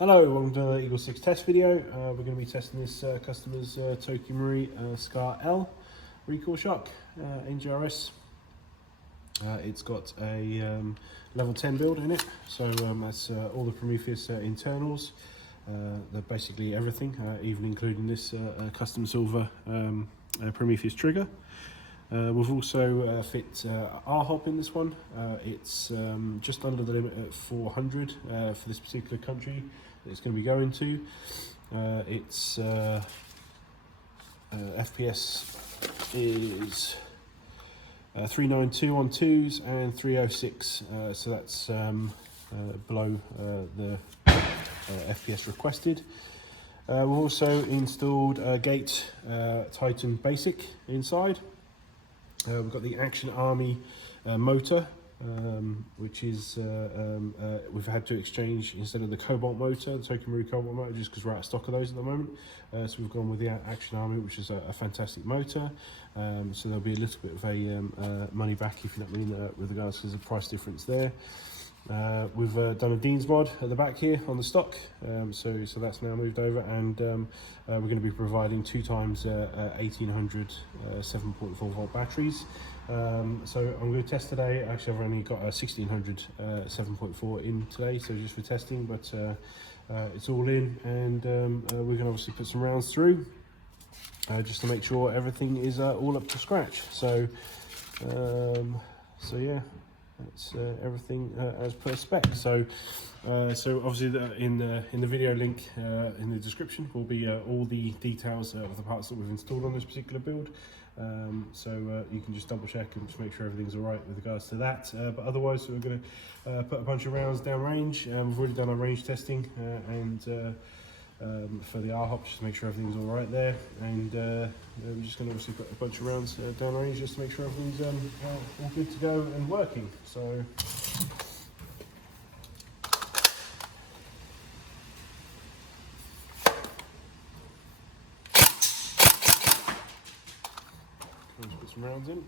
Hello, welcome to the EagleSix test video. We're going to be testing this customer's Tokyo Marui Scar L recoil shock NGRS. It's got a level 10 build in it, so that's all the Prometheus internals. They're basically everything, even including this custom silver Prometheus trigger. We've also fit ROF in this one. It's just under the limit at 400 for this particular country that it's going to be going to. Its FPS is 392 on 2s and 306, so that's below the FPS requested. We've also installed a gate Titan basic inside. We've got the Action Army motor, which is we've had to exchange instead of the Cobalt motor, the Tokyo Marui Cobalt motor, just because we're out of stock of those at the moment. So we've gone with the Action Army, which is a fantastic motor. So there'll be a little bit of a money back, if you know what I mean, with regards to the price difference there. We've done a Dean's mod at the back here on the stock, so that's now moved over, and we're going to be providing 2 times 1800 7.4 volt batteries. So I'm going to test today. Actually, I've only got a 1600 7.4 in today, so just for testing, but it's all in, and we're going to obviously put some rounds through just to make sure everything is all up to scratch. So yeah, that's everything as per spec. So obviously in the video link in the description will be all the details of the parts that we've installed on this particular build. So you can just double check and just make sure everything's all right with regards to that. But otherwise, we're going to put a bunch of rounds down range. We've already done our range testing and for the ROF, just to make sure everything's all right there, and we're just going to obviously put a bunch of rounds down range just to make sure everything's all good to go and working. So let's put some rounds in.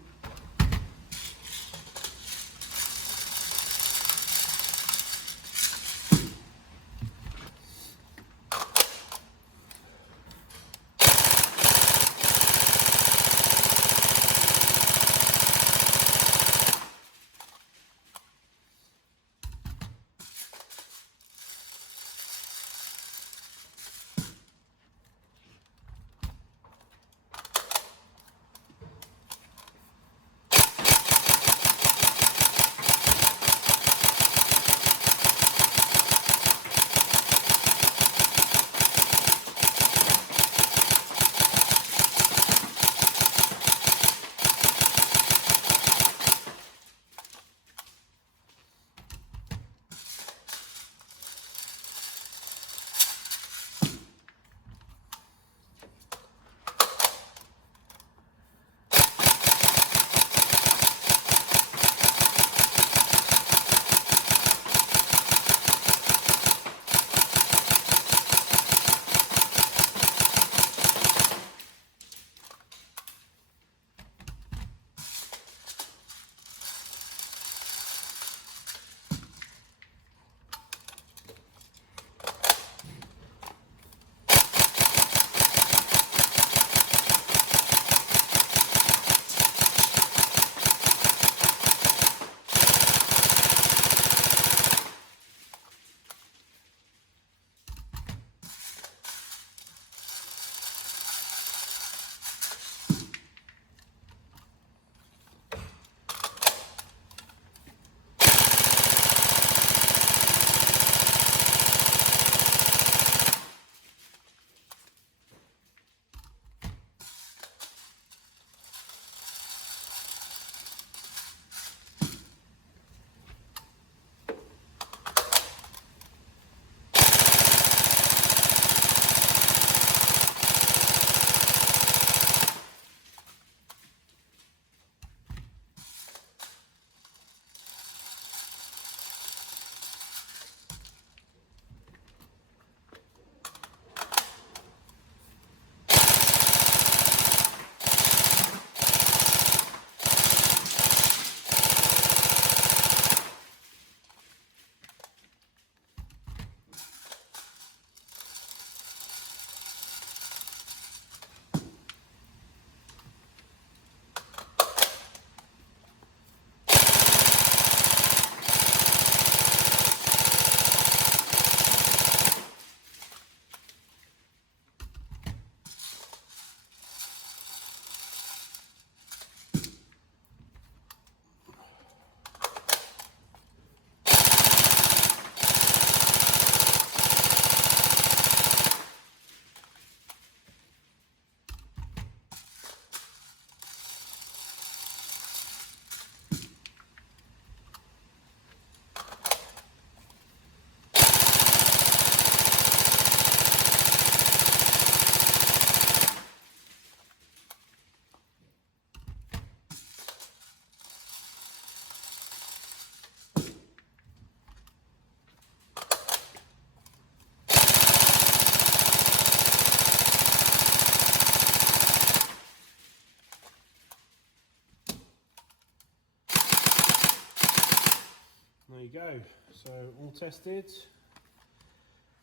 there you go. So all tested.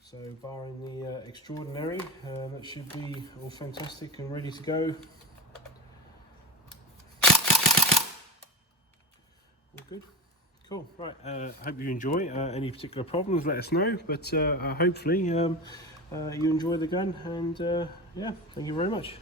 So barring the extraordinary, that should be all fantastic and ready to go. All good. Cool. Right. Hope you enjoy. Any particular problems, let us know. But hopefully you enjoy the gun. And yeah, thank you very much.